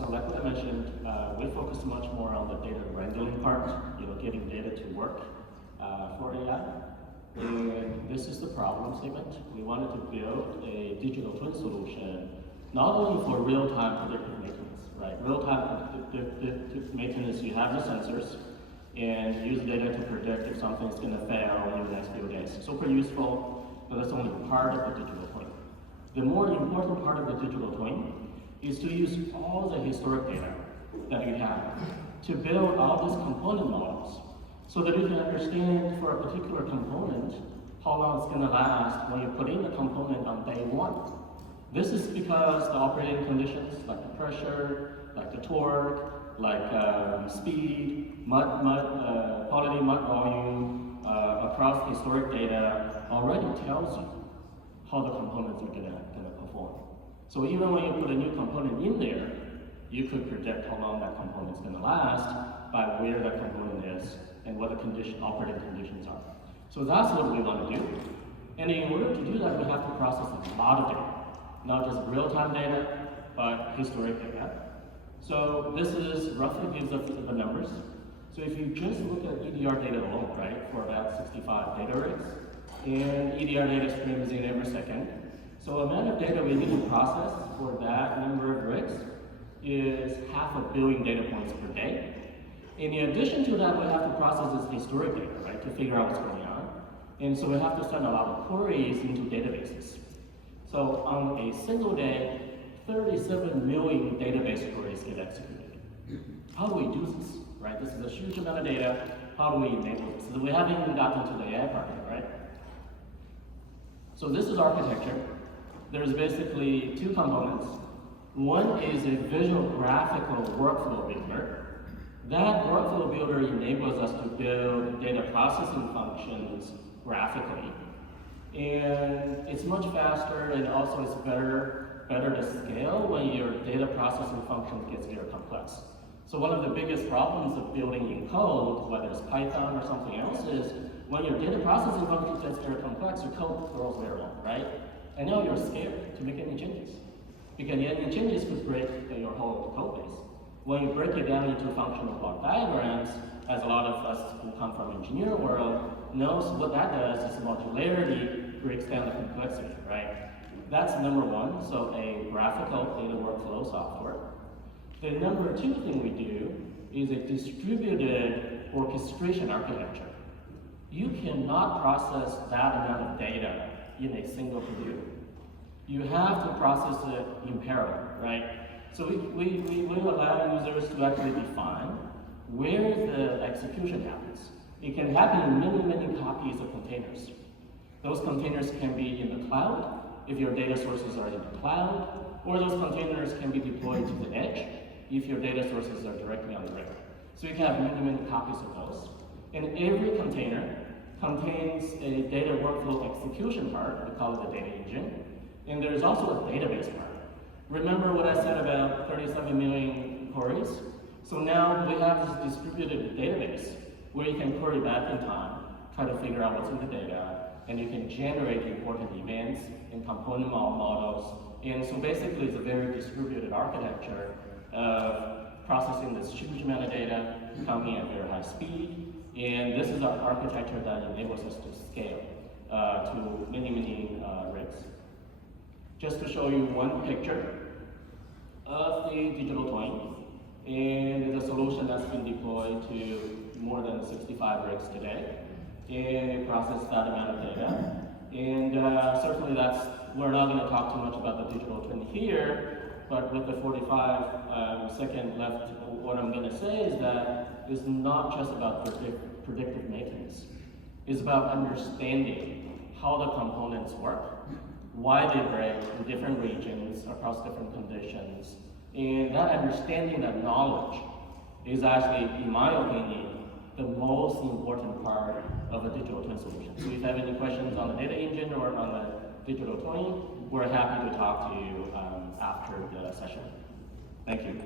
So like what I mentioned, we focus much more on the data wrangling part, getting data to work for AI. And this is the problem statement. We wanted to build a digital twin solution, not only for real-time predictive maintenance, right? Real-time predictive maintenance, you have the sensors, and use data to predict if something's going to fail in the next few days. Super useful, but that's only part of the digital twin. The more important part of the digital twin is to use all the historic data that you have to build all these component models so that you can understand for a particular component how long it's going to last when you put in the component on day one. This is because the operating conditions, like the pressure, like the torque, like speed, quality mud volume, across historic data already tells you how the components are going to perform. So even when you put a new component in there, you could predict how long that component is going to last by where that component is and what the operating conditions are. So that's what we want to do. And in order to do that, we have to process a lot of data, not just real-time data, but historic data. So this is roughly gives us the numbers. So if you just look at EDR data alone, right, for about 65 data rigs, and EDR data streams in every second. So the amount of data we need to process for that number of rigs is 500 million data points per day. In addition to that, we have to process this historic data, right, to figure out what's going on. And so we have to send a lot of queries into databases. So on a single day, 37 million database queries get executed. How do we do this, right? This is a huge amount of data. How do we enable this? So we haven't even gotten to the AI part yet, right? So this is architecture. There's basically two components. One is a visual graphical workflow builder. That workflow builder enables us to build data processing functions graphically. And it's much faster, and also it's better to scale when your data processing function gets very complex. So one of the biggest problems of building in code, whether it's Python or something else, is when your data processing function gets very complex, your code grows very long, right? And now you're scared to make any changes, because any changes could break your whole code base. When you break it down into functional block diagrams, as a lot of us who come from engineering world knows what that does is modularity breaks down the complexity, right? That's number one, so a graphical data workflow software. The number two thing we do is a distributed orchestration architecture. You cannot process that amount of data in a single computer. You have to process it in parallel, right? So we allow users to actually define where the execution happens. It can happen in many copies of containers. Those containers can be in the cloud, if your data sources are in the cloud, or those containers can be deployed to the edge, if your data sources are directly on the rig. So you can have many copies of those. And every container contains a data workflow execution part, we call it the data engine, and there's also a database part. Remember what I said about 37 million queries? So now we have this distributed database where you can query back in time, try to figure out what's in the data, and you can generate important events and component models. And so basically it's a very distributed architecture of processing this huge amount of data, coming at very high speed. And this is our architecture that enables us to scale to many rigs. Just to show you one picture of the digital twin, and it's a solution that's been deployed to more than 65 rigs today, and it processes that amount of data. And certainly we're not going to talk too much about the digital twin here, but with the 45 second left, what I'm going to say is that it's not just about predictive maintenance. It's about understanding how the components work, why they break in different regions across different conditions. And that understanding, that knowledge, is actually, in my opinion, the most important part of a digital twin solution. So if you have any questions on the data engine or on the digital twin, we're happy to talk to you after the session. Thank you.